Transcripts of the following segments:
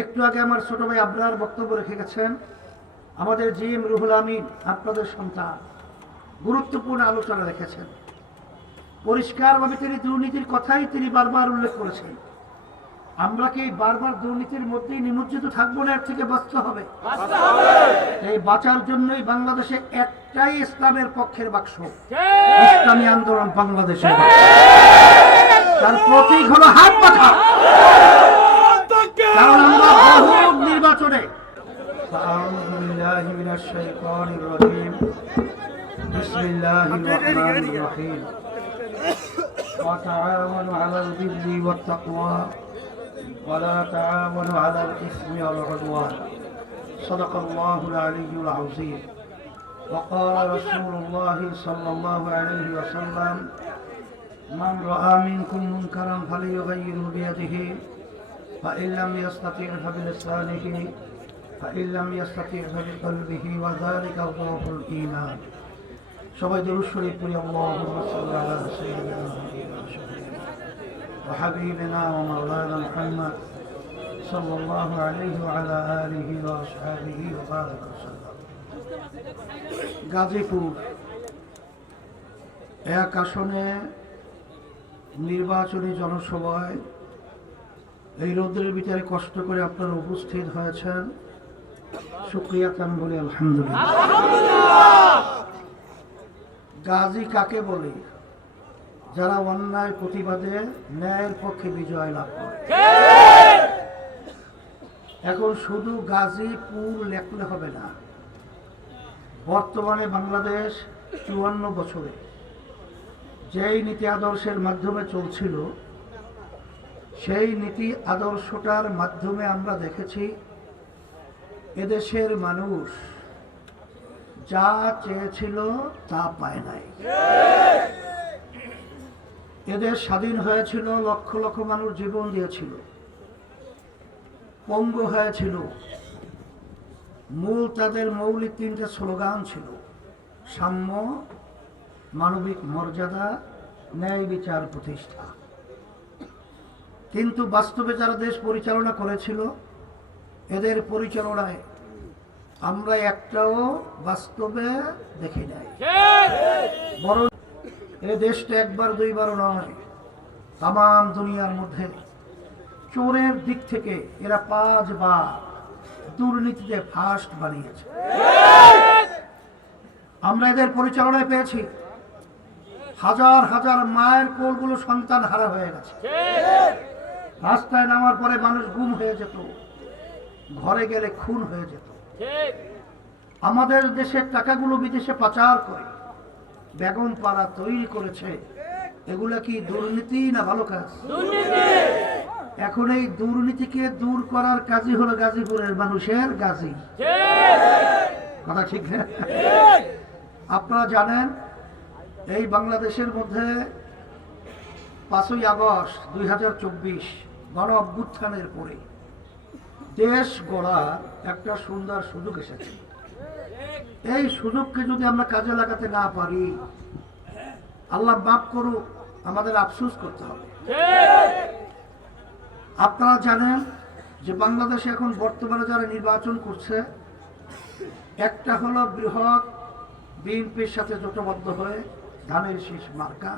একটু আগে আমার ছোট ভাই আপনার বক্তব্য রেখে গেছেন, আমাদের জিএম রুহুল আমিন আপনাদের সন্তান গুরুত্বপূর্ণ আলোচনা রেখেছেন। পরিষ্কারভাবে তিনি দুর্নীতির কথাই তিনি বারবার উল্লেখ করেছেন। আমরা কি বারবার দুর্নীতির মধ্যেই নিমজ্জিত থাকবো না, এর থেকে বাঁচতে হবে। এই বাঁচার জন্যই বাংলাদেশে একটাই ইসলামের পক্ষের বাক্স, ইসলামী আন্দোলন বাংলাদেশে। তার প্রতীক হলো হাত পাখা। কারণ আমরা বহু নির্বাচনে وتعاونوا على البر والتقوى ولا تعاونوا على الإثم والعدوان صدق الله العلي العظيم وقال رسول الله صلى الله عليه وسلم من رأى منكم منكرا فليغيره بيده فإن لم يستطع فبلسانه فإن لم يستطع فبقلبه وذلك ضعف الإيمان সবাই দরুদ শরীফ পড়ি। আল্লাহুম্মা সাল্লি আলা সাইয়্যিদিনা ওয়া হাবিবিনা ওয়া মাওলানা মুহাম্মদ সাল্লাল্লাহু আলাইহি ওয়া আলা আলিহি ওয়া আসহাবিহি ওয়া বারাকা ওয়াসাল্লাম। গাজীপুর এক আসনে নির্বাচনী জনসভায় এই রৌদ্রের ভিতরে কষ্ট করে আপনারা উপস্থিত হয়েছেন, শুকরিয়া কান বলি আলহামদুলিল্লাহ। গাজী কাকে বলে? যারা অন্যায় প্রতিবাদে ন্যায়ের পক্ষে বিজয় লাভ করে। এখন শুধু গাজীপুর লেখলে হবে না। বর্তমানে বাংলাদেশ 54 বছরে যেই নীতি আদর্শের মাধ্যমে চলছিল, সেই নীতি আদর্শটার মাধ্যমে আমরা দেখেছি এদেশের মানুষ যা চেয়েছিল তা পায় নাই। এদের স্বাধীন হয়েছিল, লক্ষ লক্ষ মানুষ জীবন দিয়েছিল, পঙ্গু হয়েছিল। মূল তাদের মৌলিক 3টে স্লোগান ছিল: সাম্য, মানবিক মর্যাদা, ন্যায় বিচার প্রতিষ্ঠা। কিন্তু বাস্তবে যারা দেশ পরিচালনা করেছিল, এদের পরিচালনায় আমরা একটাও বাস্তবে দেখি নাই। বরং এ দেশটা একবার দুইবারও নয়, তাম দুনিয়ার মধ্যে চোরের দিক থেকে এরা 5 বার দুর্নীতিতে ফার্স্ট বানিয়েছে। আমরা এদের পরিচালনায় পেয়েছি হাজার হাজার মায়ের কোলগুলো সন্তান হারা হয়ে গেছে। রাস্তায় নামার পরে মানুষ গুম হয়ে যেত, ঘরে গেলে খুন হয়ে যেত। আমাদের দেশের টাকাগুলো বিদেশে পাচার করে বেগম পাড়া তৈরি করেছে। এগুলা কি দুর্নীতি না ভালো কাজ? এখন এই দুর্নীতিকে দূর করার কাজই হলো গাজীপুরের মানুষের গাজী। কথা ঠিক না? আপনারা জানেন এই বাংলাদেশের মধ্যে 5ই আগস্ট 2024 গণ অভ্যুত্থানের পরে দেশ গড়ার একটা সুন্দর সুযোগ এসেছে। এই সুযোগকে যদি আমরা কাজে লাগাতে না পারি, আল্লাহ মাফ করুক, আমাদের আফসোস করতে হবে। আপনারা জানেন যে বাংলাদেশে এখন বর্তমানে যারা নির্বাচন করছে, একটা হলো বৃহৎ বিএনপির সাথে জোটবদ্ধ হয়ে ধানের শীষ মার্কা,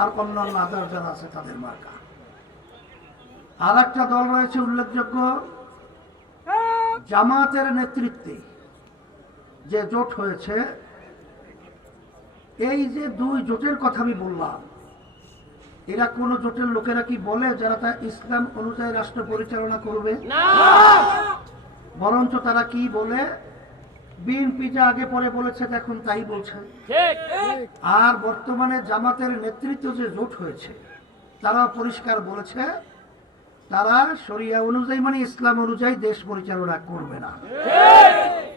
আর অন্যান্য আদার যারা আছে তাদের মার্কা। আর একটা দল রয়েছে উল্লেখযোগ্য, জামাতের নেতৃত্বে যে জোট হয়েছে। এই যে 2 জোটের কথা আমি বললাম, এরা কোন জোটের লোকেরা কি বলে যারা তা ইসলাম অনুযায়ী রাষ্ট্র পরিচালনা করবে? বরঞ্চ তারা কি বলে, বিএনপি যা আগে পরে বলেছে এখন তাই বলছে। আর বর্তমানে জামাতের নেতৃত্ব যে জোট হয়েছে, তারা পরিষ্কার বলেছে তারা শরিয়া অনুযায়ী মানে ইসলাম অনুযায়ী দেশ পরিচালনা করবে না।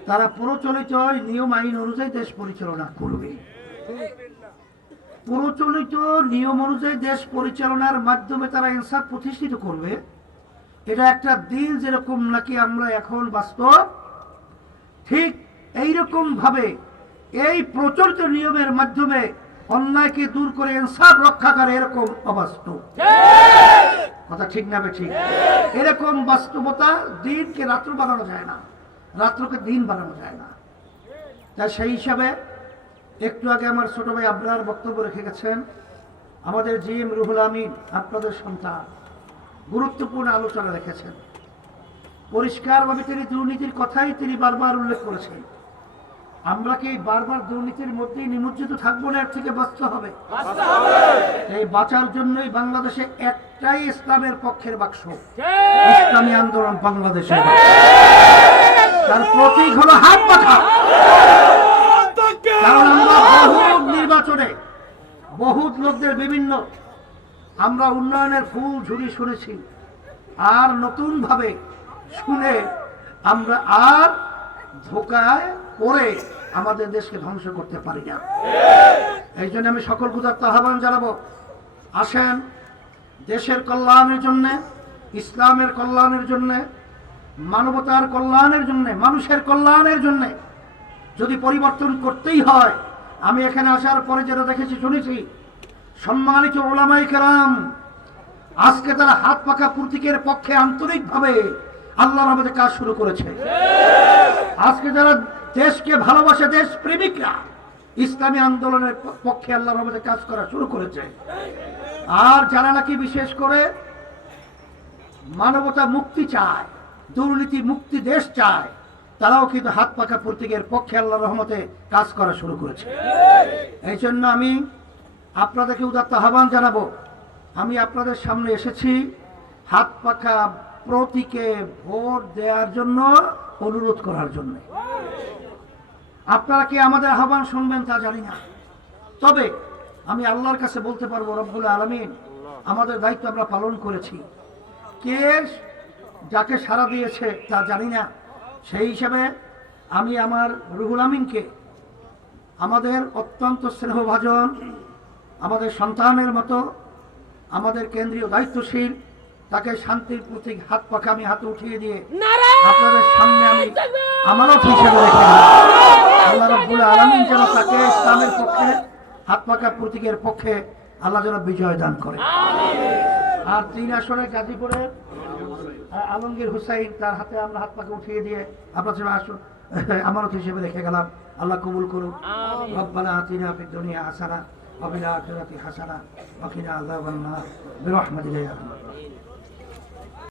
তারা প্রচলিত নিয়ম আইন অনুযায়ী দেশ পরিচালনা করবে। প্রচলিত নিয়ম অনুযায়ী দেশ পরিচালনার মাধ্যমে তারা ইনসাফ প্রতিষ্ঠিত করবে। এটা একটা দিন যেরকম নাকি আমরা এখন বাস্তব, ঠিক এইরকম ভাবে এই প্রচলিত নিয়মের মাধ্যমে অন্যায়কে দূর করে ইনসাফ রক্ষা করে, এরকম অবাস্তব। কথা ঠিক না ঠিক? এরকম বাস্তবতা দিনকে রাত্র বানানো যায় না, রাত্রকে দিন বানানো যায় না। তাই সেই হিসাবে একটু আগে আমার ছোট ভাই আবরার বক্তব্য রেখে গেছেন, আমাদের জিএম রুহুল আমিন আপনাদের সন্তান গুরুত্বপূর্ণ আলোচনা রেখেছেন। পরিষ্কারভাবে তিনি দুর্নীতির কথাই তিনি বারবার উল্লেখ করেছেন। আমরা কি বারবার দুর্নীতির মধ্যেই নিমজ্জিত থাকবো না, এর থেকে বাঁচতে হবে। এই বাঁচার জন্যই বাংলাদেশে একটাই ইসলামের পক্ষের বাক্স, ইসলামী আন্দোলন বাংলাদেশের বাক্স। তার প্রতীক হলো হাত পাখা। কারণ আমরা বহুত নির্বাচনে বহুত লোকদের বিভিন্ন আমরা উন্নয়নের ফুল ঝুরি শুনেছি, আর নতুন ভাবে শুনে আমরা আর ধোকায় পড়ে আমাদের দেশকে ধ্বংস করতে পারি না। এই জন্য আমি সকল উদাত্ত আহ্বান জানাবো, আসেন দেশের কল্যাণের জন্য, ইসলামের কল্যাণের জন্য, মানবতার কল্যাণের জন্য, মানুষের কল্যাণের জন্য যদি পরিবর্তন করতেই হয়, আমি এখানে আসার পরে যেটা দেখেছি শুনেছি, সম্মানিত ওলামায়ে কেরাম আজকে তারা হাত পাখা প্রতীকের পক্ষে আন্তরিকভাবে আল্লাহর রহমতে কাজ শুরু করেছে। আজকে যারা দেশকে ভালোবাসে, দেশ প্রেমিকরা ইসলামী আন্দোলনের পক্ষে আল্লাহর রহমতে কাজ করা শুরু করেছে। আর যারা নাকি বিশেষ করে মানবতা মুক্তি চায়, দুর্নীতি মুক্তি দেশ চায়, তারাও কিন্তু হাত পাখা প্রতীকের পক্ষে আল্লাহর রহমতে কাজ করা শুরু করেছে। এই জন্য আমি আপনাদেরকে উদাত্ত আহ্বান জানাবো, আমি আপনাদের সামনে এসেছি হাত পাখা প্রতীকে ভোট দেওয়ার জন্য, অনুরোধ করার জন্য। আপনারা কি আমাদের আহ্বান শুনবেন তা জানি না, তবে আমি আল্লাহর কাছে বলতে পারবো, রব্বুল আলামিন আমাদের দায়িত্ব আমরা পালন করেছি। কে যাকে সাড়া দিয়েছে তা জানি না, সেই হিসাবে আমি আমার রুহুল আমিনকে, আমাদের অত্যন্ত স্নেহভাজন, আমাদের সন্তানের মতো, আমাদের কেন্দ্রীয় দায়িত্বশীল, তাকে শান্তির প্রতীক হাত পাখা আমি হাতে উঠিয়ে দিয়ে আপনাদের সামনে আমি আমানত হিসেবে রেখে আল্লাহ রাব্বুল আলামিন যেন তাকে ইসলামের পক্ষে, হাত পাখা প্রতীকের পক্ষে আল্লাহ যেন বিজয় দান করে। আর 3 আসনে গাজীপুরের আলমগীর হুসাইন, তার হাতে আমরা হাত পাখা উঠিয়ে দিয়ে আপনাদের আসন আমানত হিসেবে রেখে গেলাম। আল্লাহ কবুল করুন। রব্বানা আতিনা ফিদ দুনিয়া হাসানা ওয়া ফিল আখিরাতি হাসানা ওয়া কিনা আযাবান নার বিরহমাতিকা ইয়া আরহামার রাহিমিন।